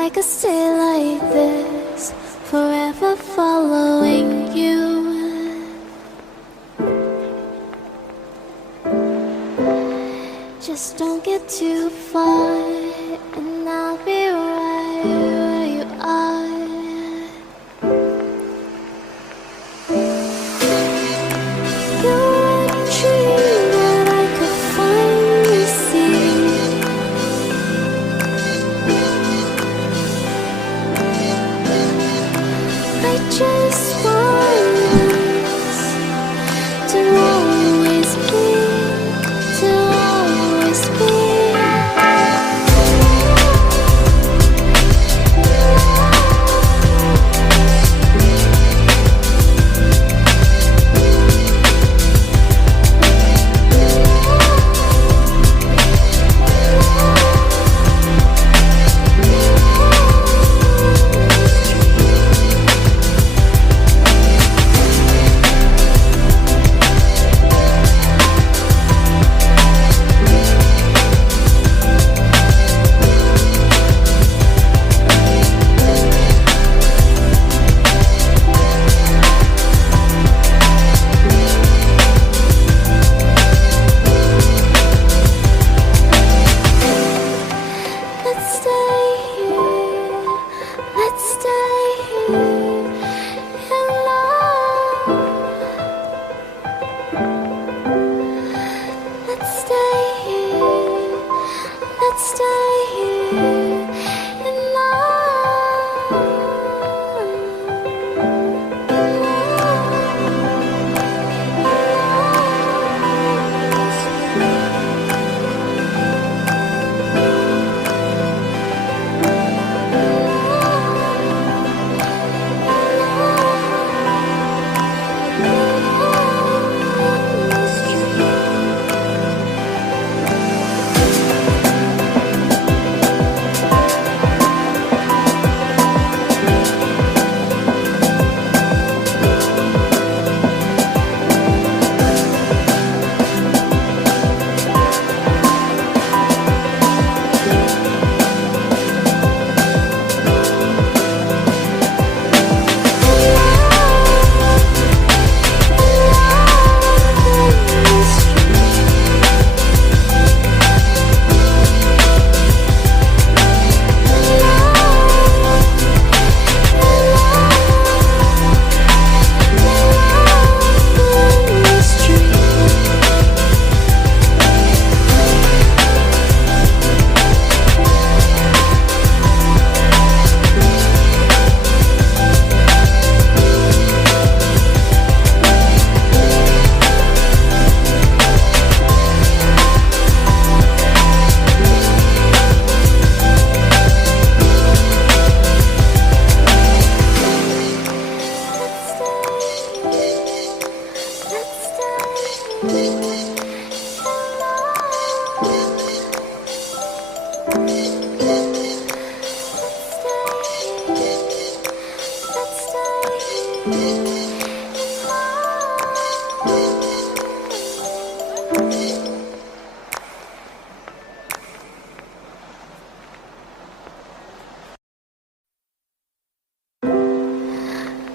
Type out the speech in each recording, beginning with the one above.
I could stay like this, forever following you. Just don't get too far, and I'll be right where you are. You're a dream that I could finally see. I just want us to always be, to always be.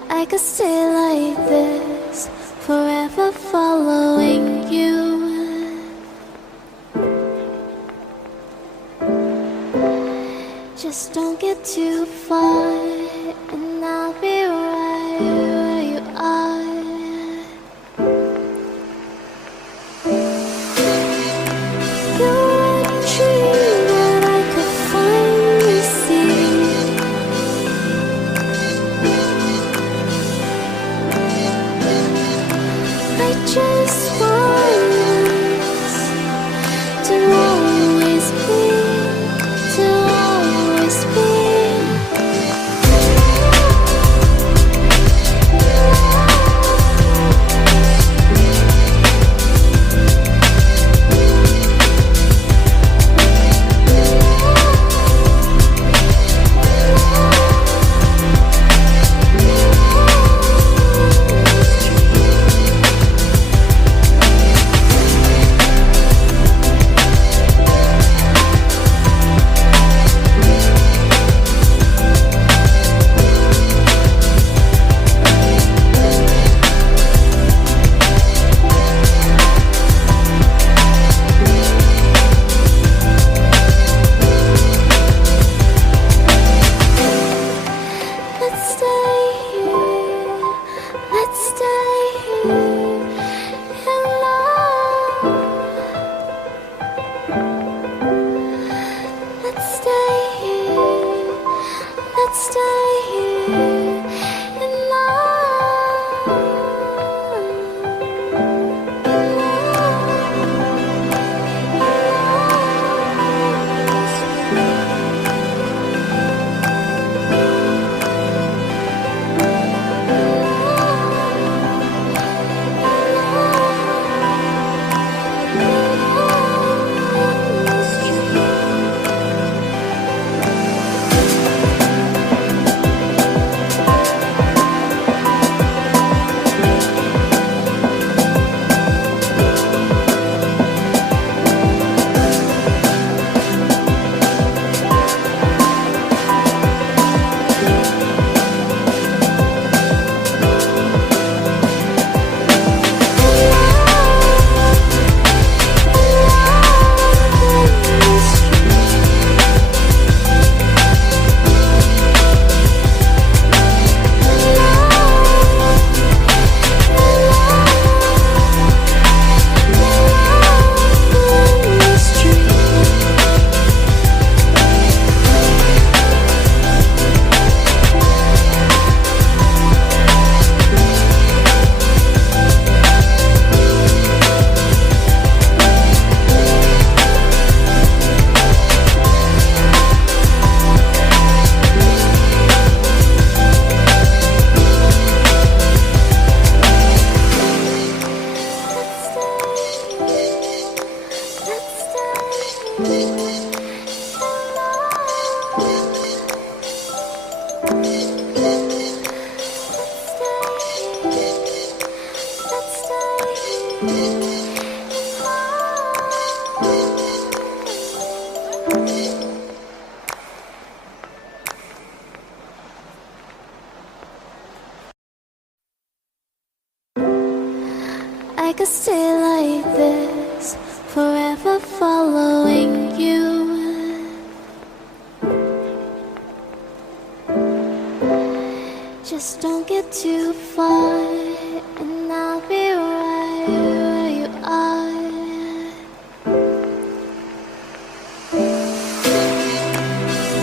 I could stay like this, forever following you. Just don't get too far, and I'll be right where you are. You're a dream that I could finally see. I just want us to always be, to always be. I could stay like this, forever following you. Just don't get too far, and I'll be right where you are.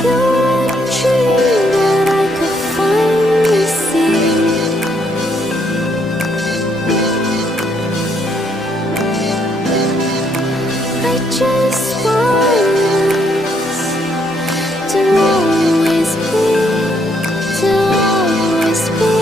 You're a dream that I could finally see. I just want us to always be, to always be.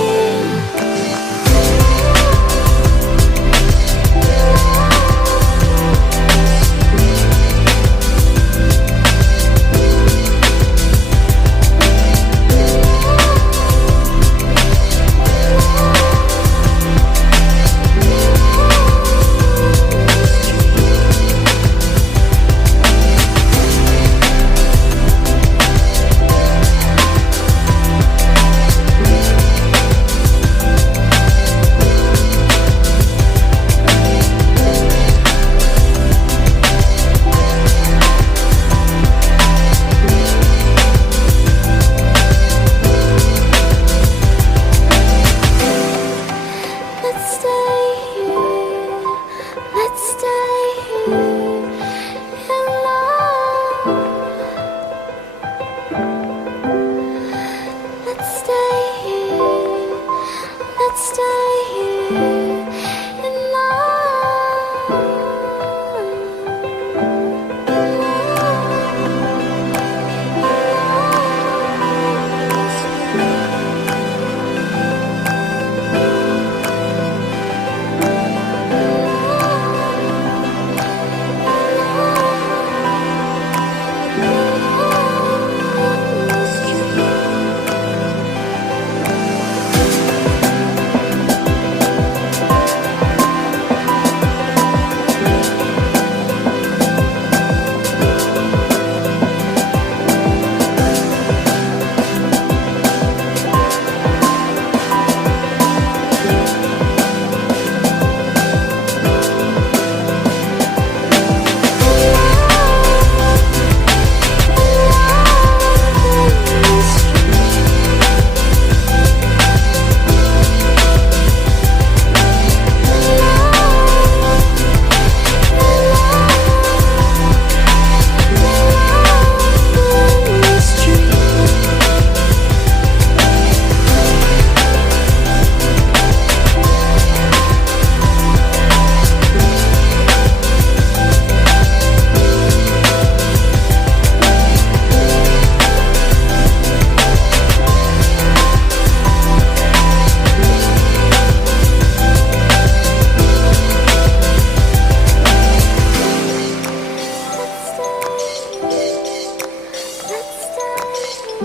I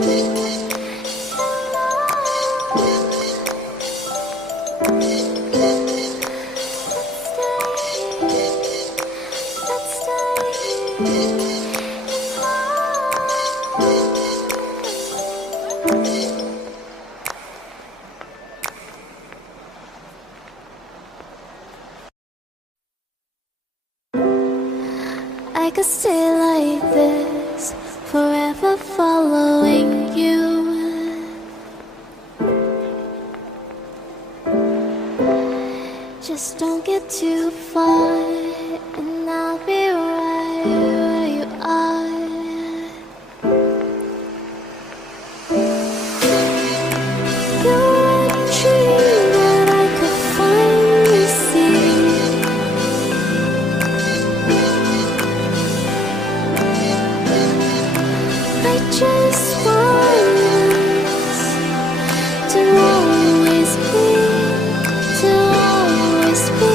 could stay like this, forever following you. Just don't get too far, and I'll be right where you are. You're a dream that I could finally see. I just want us to always be, to always be.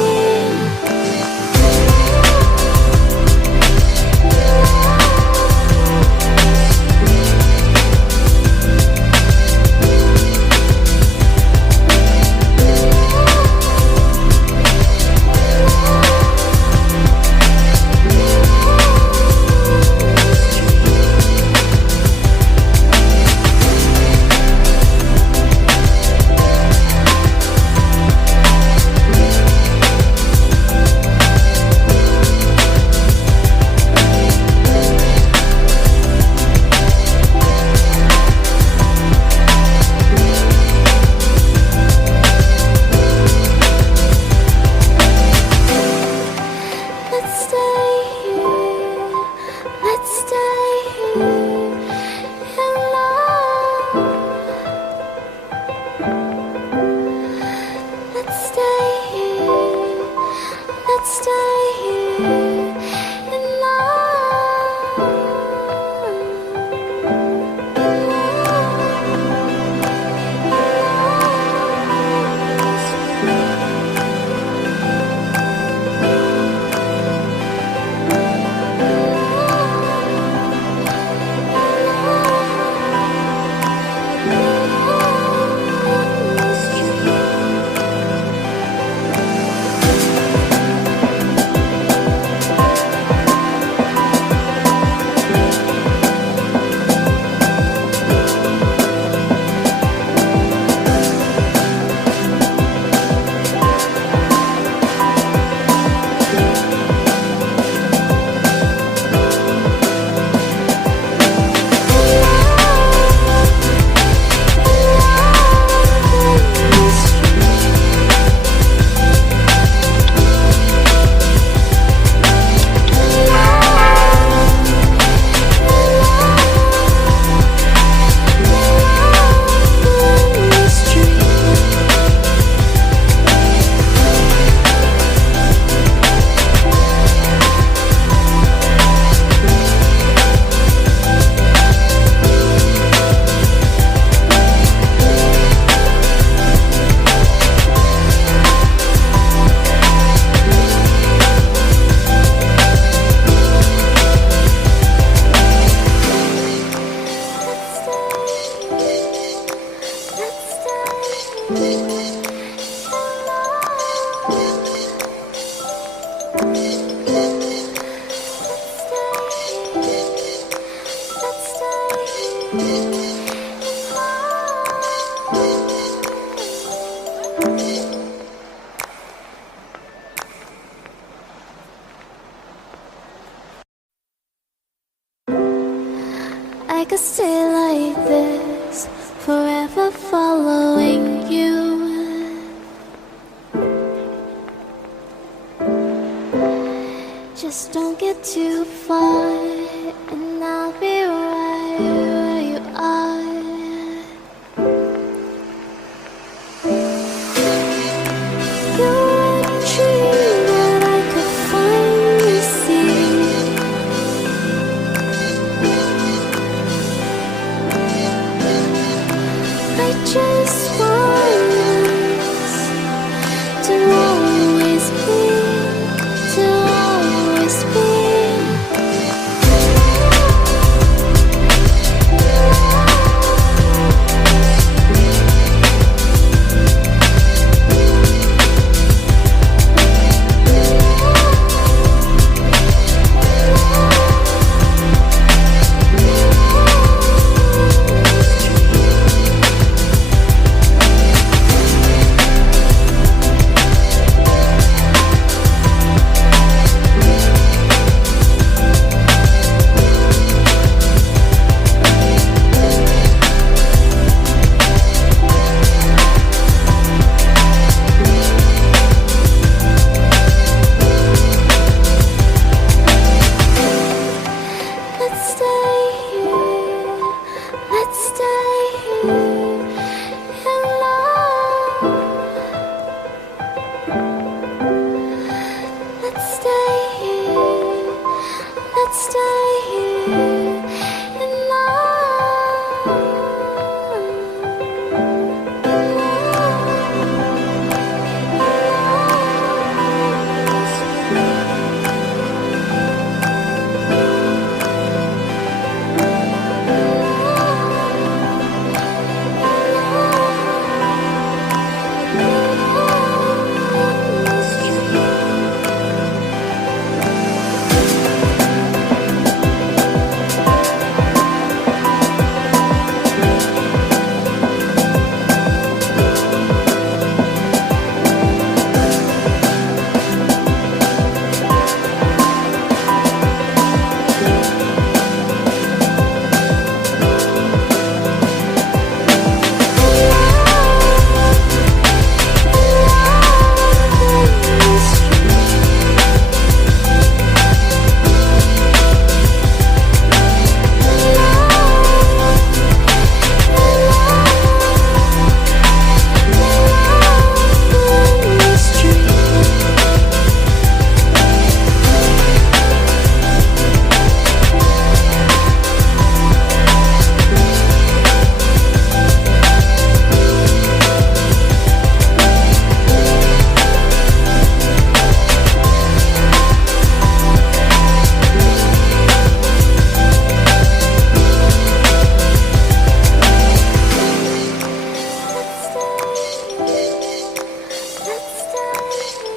I could stay like this, forever following you. Just don't get too far, and I'll be right where you are. You're a dream that I could finally see. I just want us to always be, to always be.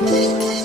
you.